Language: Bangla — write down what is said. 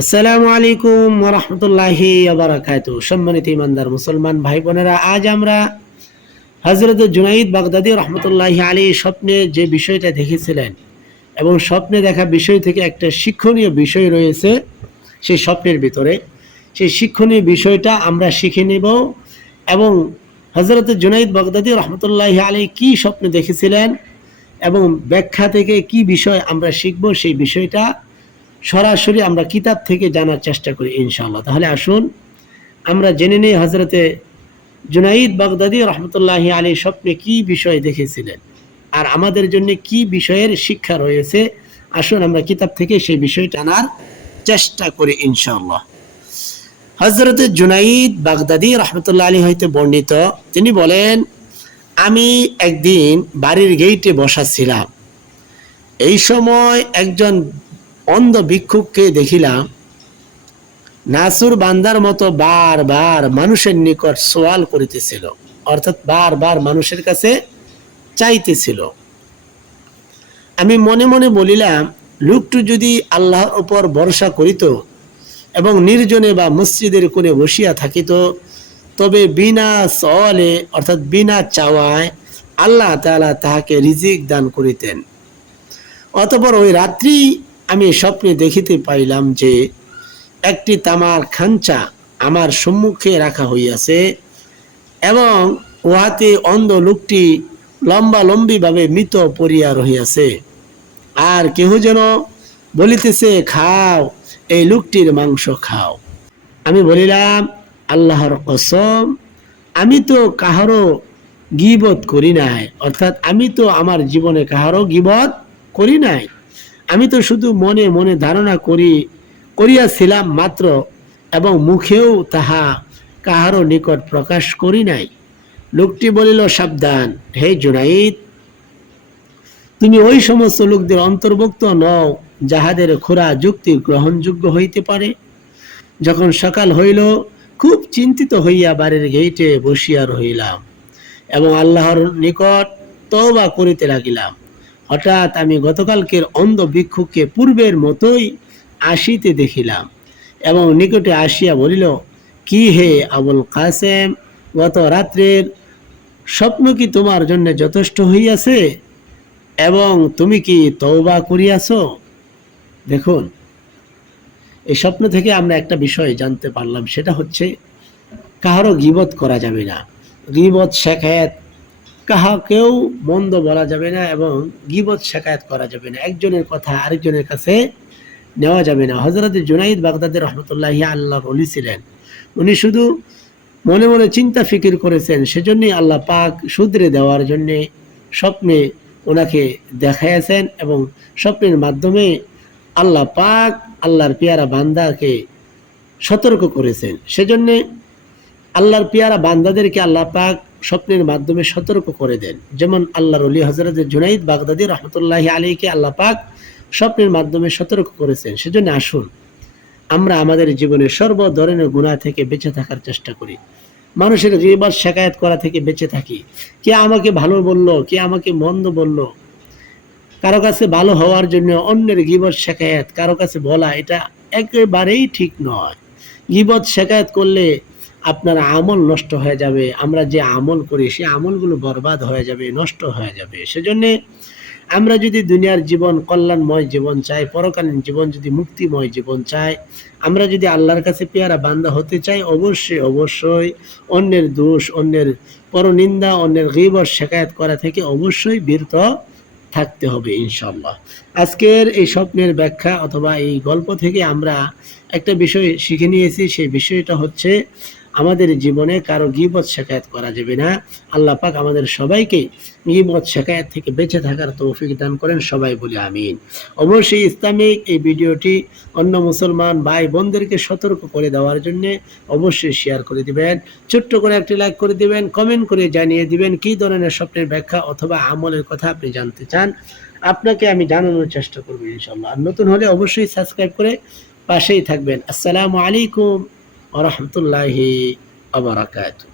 আসসালামু আলাইকুম ওরহমতুল্লাহি আবরাকাত সম্মানিত ইমানদার মুসলমান ভাই বোনেরা আজ আমরা হজরত জুনাইদ বাগদাদি রহমতুল্লাহি আলী স্বপ্নে যে বিষয়টা দেখেছিলেন এবং স্বপ্নে দেখা বিষয় থেকে একটা শিক্ষণীয় বিষয় রয়েছে সেই স্বপ্নের ভিতরে। সেই শিক্ষণীয় বিষয়টা আমরা শিখে নেব এবং হজরত জুনাইদ বাগদাদি রহমতুল্লাহি আলী কি স্বপ্নে দেখেছিলেন এবং ব্যাখ্যা থেকে কি বিষয় আমরা শিখব সেই বিষয়টা সরাসরি আমরা কিতাব থেকে জানার চেষ্টা করি, ইনশাআল্লাহ। তাহলে আসুন, আমরা জেনে নিই হজরতে জুনাইদ বাগদাদি রহমতুল্লাহ আলী স্বপ্নে কি বিষয় দেখেছিলেন আর আমাদের জন্য কি বিষয়ের শিক্ষা রয়েছে। আসুন, আমরা কিতাব থেকে সেই বিষয় জানার চেষ্টা করি, ইনশাআল্লাহ। হজরত জুনাইদ বাগদাদি রহমতুল্লাহ আলী হইতে বর্ণিত, তিনি বলেন, আমি একদিন বাড়ির গেইটে বসা ছিলাম। এই সময় একজন অন্ধ ভিক্ষুককে দেখিলাম, নাসুর বান্দার মতো বারবার মানুষের নিকট সোয়াল করিতেছিল, অর্থাৎ বারবার মানুষের কাছে চাইতেছিল। আমি মনে মনে বলিলাম, লোকটু যদি আল্লাহর উপর ভরসা করিত এবং নির্জনে বা মসজিদের কোণে বসিয়া থাকিত, তবে বিনা সওয়ালে, অর্থাৎ বিনা চাওয়ায় আল্লাহ তাআলা তাহাকে রিজিক দান করিতেন। অতপর ওই রাত্রি আমি স্বপ্নে দেখিতে পাইলাম যে একটি তামার খাঞ্চা আমার সম্মুখে রাখা হইয়াছে এবং উহাতে অন্ধ লোকটি লম্বা লম্বিভাবে মৃত পড়িয়া রহিয়াছে। আর কেহ যেন বলিতেছে, খাও, এই লোকটির মাংস খাও। আমি বলিলাম, আল্লাহর কসম, আমি তো কাহারও গিবত করি নাই। অর্থাৎ আমি তো আমার জীবনে কাহারও গিবত করি নাই। আমি তো শুধু মনে মনে ধারণা করি, করিয়াছিলাম মাত্র এবং মুখেও তাহা কাহারও নিকট প্রকাশ করি নাই। লোকটি বলিল, সাবধান, হে জুনাইদ! তুমি ওই সমস্ত লোকদের অন্তর্ভুক্ত নও, যাহাদের খোরা যুক্তি গ্রহণযোগ্য হইতে পারে। যখন সকাল হইল, খুব চিন্তিত হইয়া বাড়ির গেইটে বসিয়া রহিলাম এবং আল্লাহর নিকট তওবা করিতে লাগিলাম। হঠাৎ আমি গতকালকের অন্ধ ভিক্ষুককে পূর্বের মতোই আসিতে দেখিলাম এবং নিকটে আসিয়া বলিল, কি হে আবুল কাসেম, গত রাত্রের স্বপ্ন কি তোমার জন্য যথেষ্ট হইয়াছে? এবং তুমি কি তওবা করিয়াছ? দেখুন, এই স্বপ্ন থেকে আমরা একটা বিষয় জানতে পারলাম, সেটা হচ্ছে কাহারও গিবত করা যাবে না। গিবত শেখায়ত কাহাকেও মন্দ বলা যাবে না এবং গিবত শেখায়ত করা যাবে না। একজনের কথা আরেকজনের কাছে নেওয়া যাবে না। হজরত জুনাইদ বাগদাদের রহমতুল্লাহ আল্লাহ অলি ছিলেন। উনি শুধু মনে মনে চিন্তা ফিকির করেছেন, সেজন্যই আল্লাহ পাক শুধরে দেওয়ার জন্যে স্বপ্নে ওনাকে দেখাইয়াছেন এবং স্বপ্নের মাধ্যমে আল্লাহ পাক আল্লাহর পেয়ারা বান্দাকে সতর্ক করেছেন। সেজন্যে আল্লাহর পিয়ারা বান্দাদেরকে আল্লাহ পাক স্বপ্নের মাধ্যমে সতর্ক করে দেন। যেমন আল্লাহর অলি হজরত জুনাইদ বাগদাদি রহমতুল্লাহ আলীকে আল্লাহ পাক স্বপ্নের মাধ্যমে সতর্ক করেছেন। সেজন্য আসুন, আমরা আমাদের জীবনে সর্ব ধরনের গুণা থেকে বেঁচে থাকার চেষ্টা করি। মানুষের গিবত শেখায়ত করা থেকে বেঁচে থাকি। কে আমাকে ভালো বলল, কে আমাকে মন্দ বলল? কারও কাছে ভালো হওয়ার জন্য অন্যের গিবত শেখায়ত কারও কাছে বলা, এটা একেবারেই ঠিক নয়। গিবত শেখায়ত করলে আপনার আমল নষ্ট হয়ে যাবে, আমরা যে আমল করি সে আমলগুলো বরবাদ হয়ে যাবে, নষ্ট হয়ে যাবে। সেজন্যে আমরা যদি দুনিয়ার জীবন, কল্যাণময় জীবন চাই, পরকালীন জীবন যদি মুক্তিময় জীবন চাই, আমরা যদি আল্লাহর কাছে পেয়ারা বান্দা হতে চাই, অবশ্যই অবশ্যই অন্যের দোষ, অন্যের পরনিন্দা, অন্যের গিবর শেখায়ত করা থেকে অবশ্যই বিরত থাকতে হবে ইনশাল্লাহ আজকের এই স্বপ্নের ব্যাখ্যা অথবা এই গল্প থেকে আমরা একটা বিষয় শিখে নিয়েছি, সেই বিষয়টা হচ্ছে আমাদের জীবনে কারও গিবত শেখায়ত করা যাবে না। আল্লাহ পাক আমাদের সবাইকে গিবত শেখায়ত থেকে বেঁচে থাকার তৌফিক দান করেন, সবাই বলি আমিন। অবশ্যই ইসলামিক এই ভিডিওটি অন্য মুসলমান ভাই বোনদেরকে সতর্ক করে দেওয়ার জন্য অবশ্যই শেয়ার করে দিবেন। ছোট্ট করে একটি লাইক করে দিবেন কমেন্ট করে জানিয়ে দিবেন কি ধরনের স্বপ্নের ব্যাখ্যা অথবা আমলের কথা আপনি জানতে চান। আপনাকে আমি জানানোর চেষ্টা করব ইনশাল্লাহ আর নতুন হলে অবশ্যই সাবস্ক্রাইব করে পাশেই থাকবেন। আসসালামু আলাইকুম। ওরহমতুল্লাহি আবরাকাতু